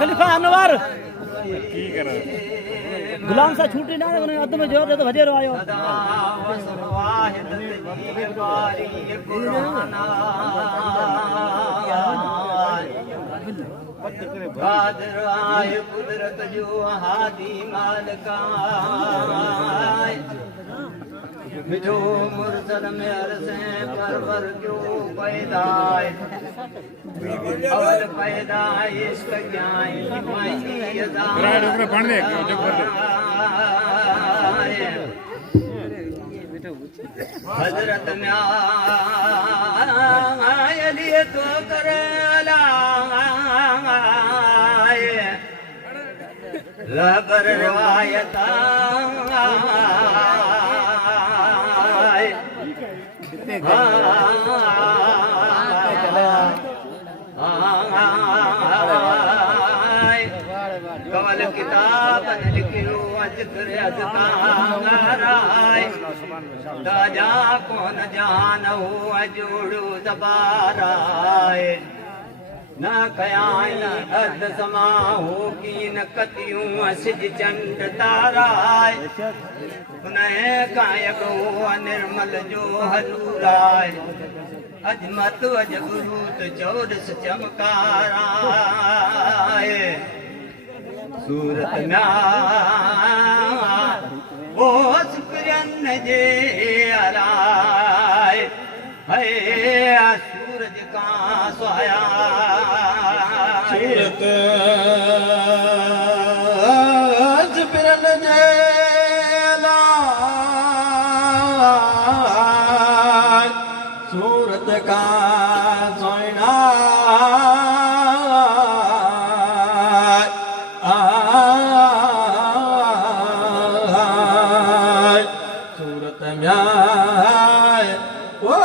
खलीफा अनवर गुलाम सा छूटी ना अद में जोर दे तो भजे रो आयो कादर आए कुदरत जो हादी मालका मिठो मुरसल में अरसे परवर क्यों पैदा अवल पैदा इश्क जाए मायनी यदा हजरत में आए लिए तो करे लबर रवायता कवल किताब लिखियो अजकर अजकाराय दाजा कौन जान हो अजोड़ो दबाराय न कयाई हद समा हो की न कतियूं सिज चंड ताराय उन्हें कायक हो निर्मल जो हलूराय अजमत अजबरूत चौरस चमकाराय सूरत में ओ सुकरन जे अराय है सूरज का सोया सूरत सुकरन जे अराय सूरत का सोना सूरत में वो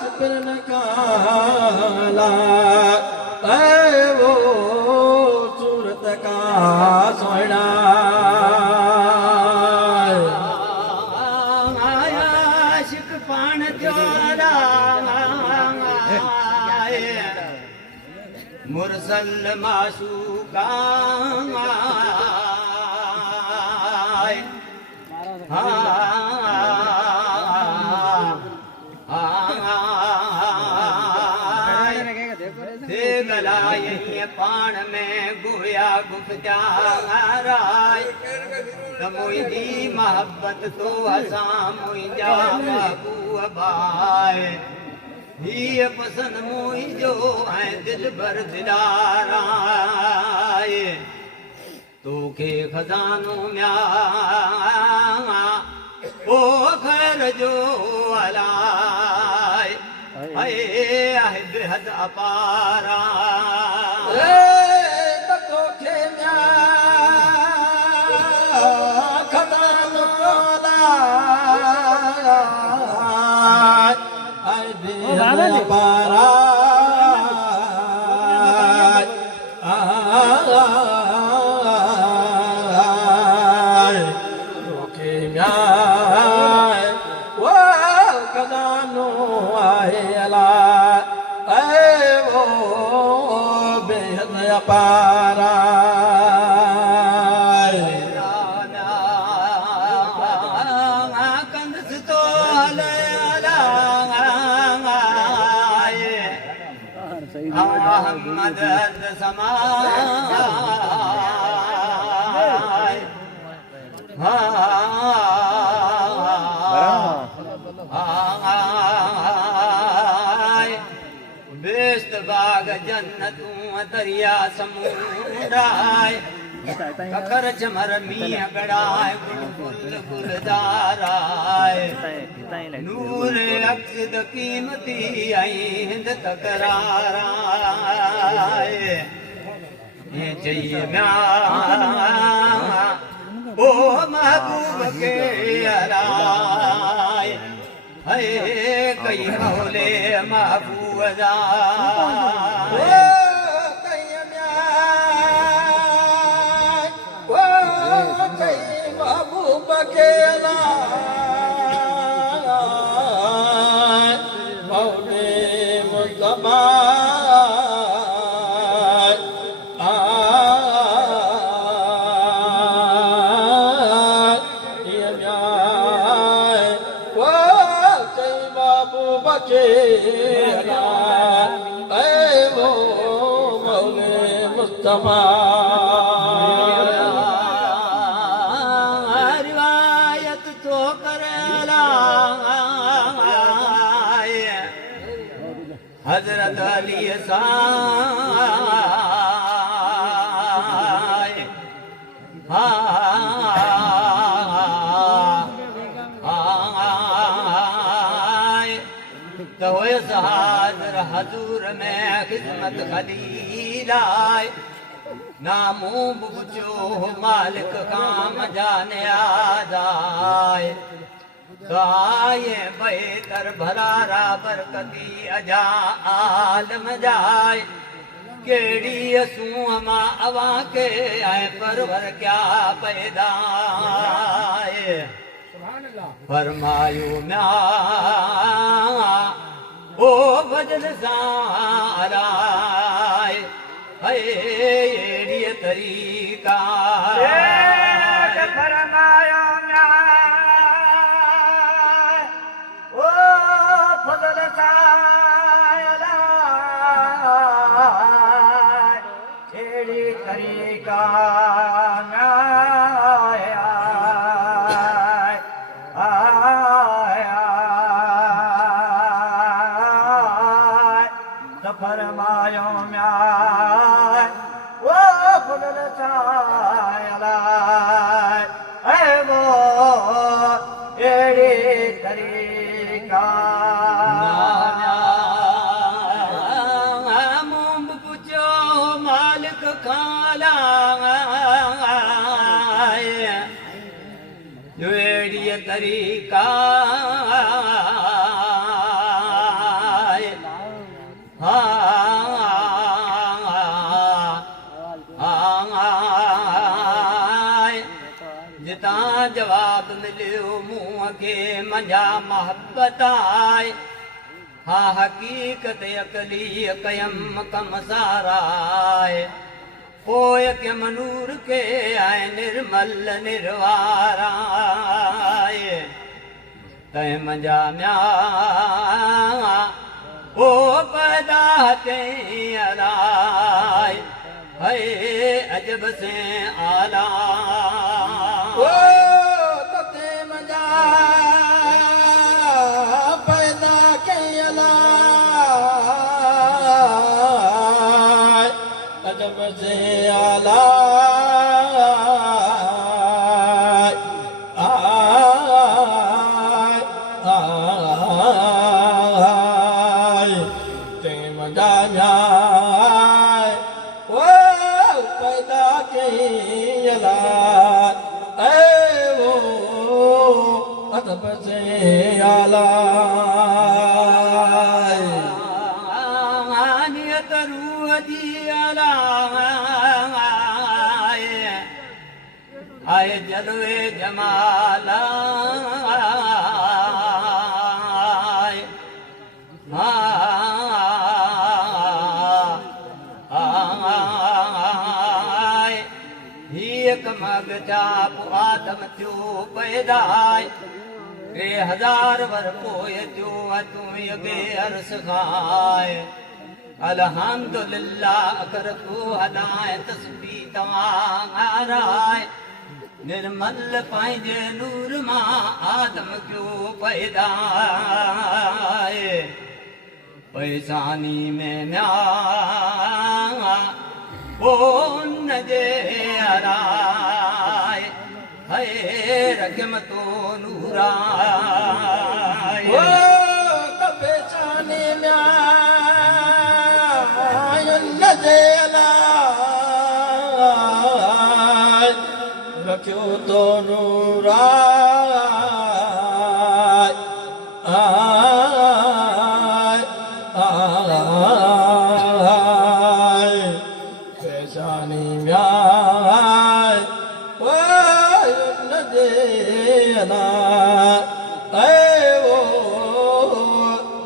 सुकरन काला वो सूरत का सोना आशिक पान जोड़ा मुरसल माशूका पान में गुया गुफ्ताराय मुझी मोहब्बत तो हसा मुझा महबूब बाय ही पसंद मुझो है दिल भर दिलाराय तो के खजानों में ओ खैर जो अलाय है बेहद अपारा पारा कंद तो अहमद समा बेस्त बाग जन्नतू दरिया समुदाय ककर चमर मियां बड़ाय गुल गुलदाराय नूर अक्सद कीमती आई हिंद तकराराय ये चाहिए ओ महबूब के अराय है कई मौले महबूबा महबूब के बापू बचे वो मौले मुस्तफा रिवायत तो करेला हजरत अली साए तो हाजर हजूर में खिदमत खलीलाए नामू बुचो मालिक काम जाने आजाए गाये बेहतर भलारा बरकती अजा आलम जाए केड़ी असू अमा अवा के आए परवर क्या पैदा फरमायो ना ओ भजन साराए है एड़ी तरीका फरमायो ना ओ भजन साराए एड़ी तरीका फरमायो म्याय वो फुल छायला है वो एड़ी तरीका मुंब पुछो मालिक खाला जो एड़ी तरीका जिता जवाब मिलियो मुंह के मजा मोहब्बत आए हा हकीकत अकली कयम कम साराए पोय के मनूर के आए निर्मल निर्वाराए तय मजा म्या ओ पैदा ते अलाए है अजब से आला ओ तते मजा पैदा के अला अजब से आला ते मजा पैदा के अला वो अदब से आला नियत रूह दी अला आए जलवे जमाला मग जाप आदम थियो पैदाए 3000 वर पोय जो तू अगे अरस खाए अल्हम्दुलिल्लाह अगर तू हदाए तस्बीह तवाराए निर्मल पाइजे नूर मां आदम क्यों पैदाए पैसानी में म्या वो नजे अराए है रकम तो नूराए वो कपेशानी में नजे अराए रखियो तो नूराए पेशानी म्याय वो नजे अला वो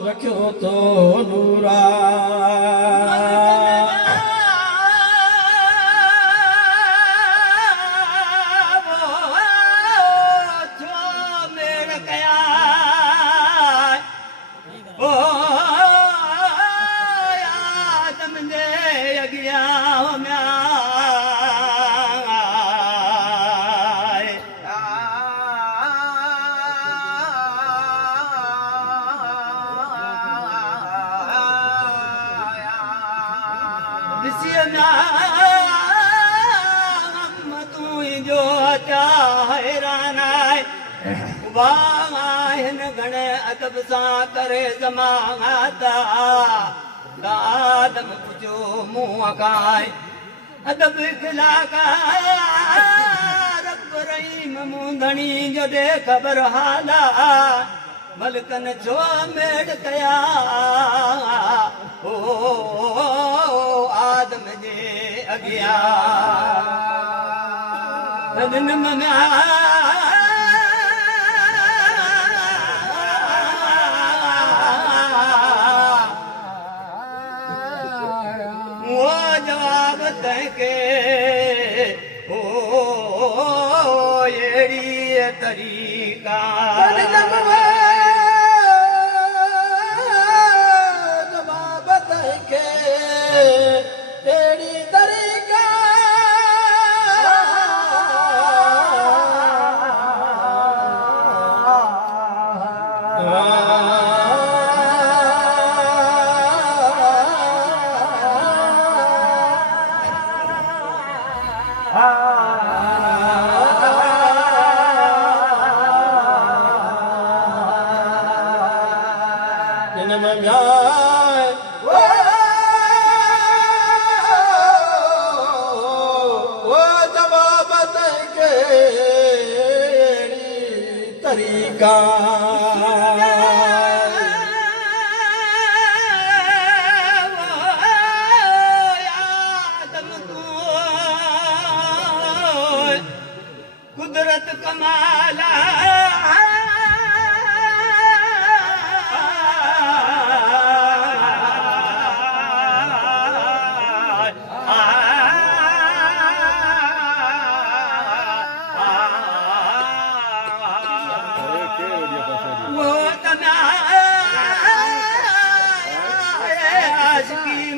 रखियो तो नूरा तूं जो हैरान आहे हिन घणे अदब सां करे ज़मात आदम पुछो मुंहुं खाए अदब इख़लाक़ रब रहीम मूंधणी जो ॾे ख़बर हाल मलकनि छो मेड़ कया ओ आदम जे अॻियां जवाब तंहिंखे ओ अहिड़ी तरीक़ा जवाब तंहिंखे अहिड़ी तरीक़ा जवाब तंहिंखे तरीक़ा कुदरत कमाला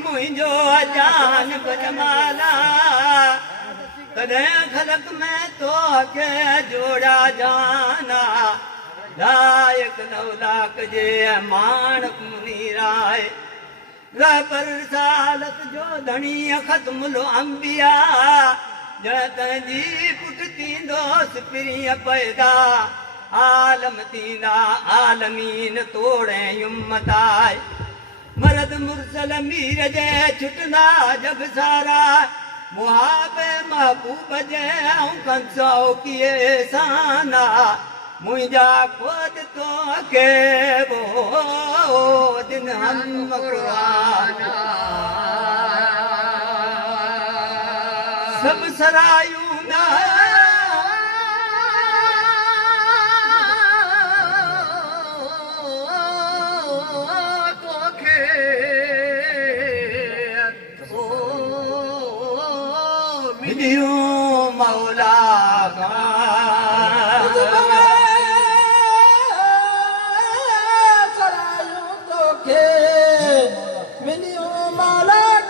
मुंहिंजो जान जमाला कॾहिं ख़लक में तोखे जोड़ा जाना लाइक नौलाक जे माणक मुनीर आहे रहबर रिसालत जो धणी ख़त्मुल अंबिया ॼण तंहिंजी पुट थींदोसि पिरीअ पैदा आलम थींदा आलमीन तोड़े उम्मत आहे मरद मुरसल मीर जे छुटंदा जग सारा मुहाब महबूब जे कंसो किए साना मुंहिंजा खोद तोखे वो दिन हम कुराना सब सरायूं ना मौला सरायूं तोखे मिलियूं मौला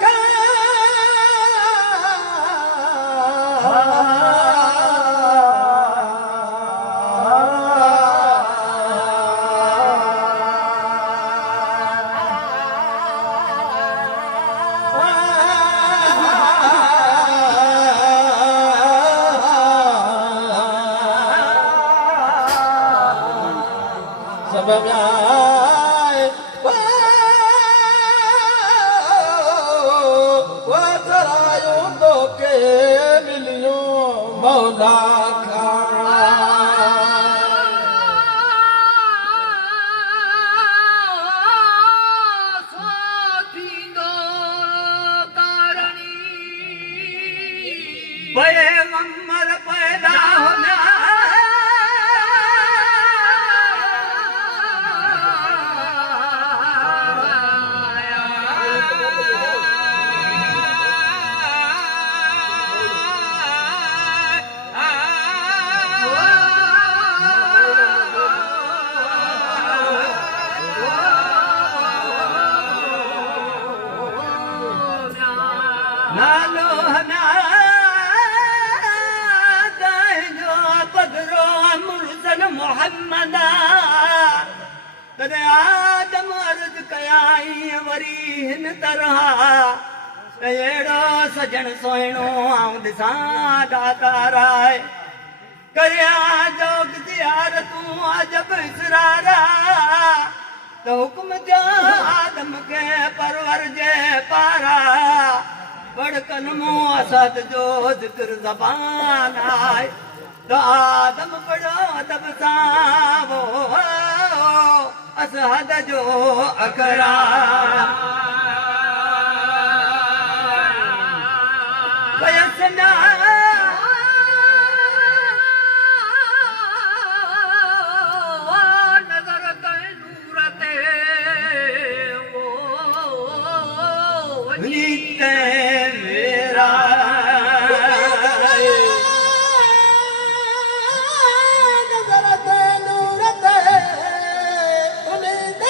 सरायूं तोखे मिलियूं मौला पैगंबर पैदा होना नालो हना जो पधरो मुर्सल मोहम्मद तॾहिं आदम अर्ज़ कयाई वरी हिन तरह अहिड़ो सजण सोहिणो आऊं ॾिसां दाताराए करिया जोग दियार तूं अजब इसरारा त हुक्म ॾिया आदम खे परवर जे पारा बड़कन मूं असद जो ज़िक्र ज़बान आहे त आदम पढ़ो अदब सां वो असद जो अकरा वयसना नज़र ते नूर ते वञी ते मेरा नज़र ते नूर ते उम्मीद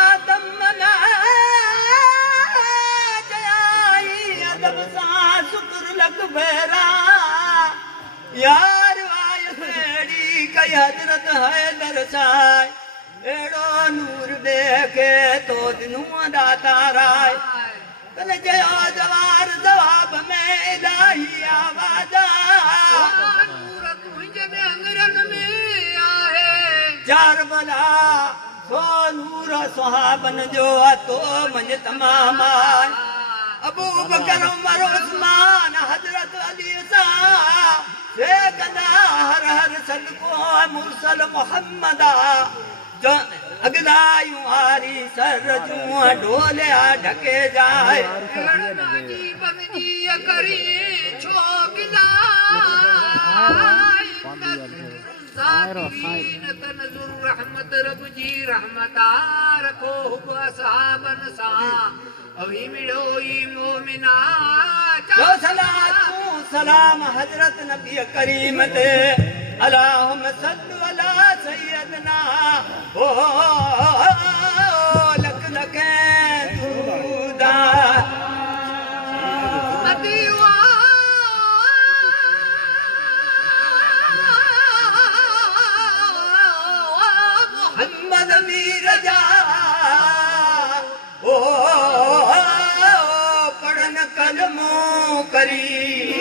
आदम मना चयाई अदब सां शुक्र लख भेरा यार आय फेड़ी कई हजरत है दरसाए एड़ो नूर देखे तो दिनू दाता राय तन चयो जवार जवाब में इलाही आवाजा नूर मुंहिंजे में अंगरन में आहे चार भला सो नूर सुहाबन जो तो मंझ तमाम आहे अबू बकर उमर उस्मान हजरत अली सा से कंदा हर हर सदको मुरसल मोहम्मद जो अगलायूं हारी सर जूं ढोलिया ढके जाए जी बमजी करी छो गिला नज़ुर रहमत रब जी रहमतार को असहाबन सा अभी मिलोई मोमिना जो सलातू सलाम हजरत नबी करीम ते अल्लाहुम सल्लु अला सय्यदना ओ लख लख दुरूदा नबीवा मोहम्मद मीर जा ओ पढ़न कलमो करी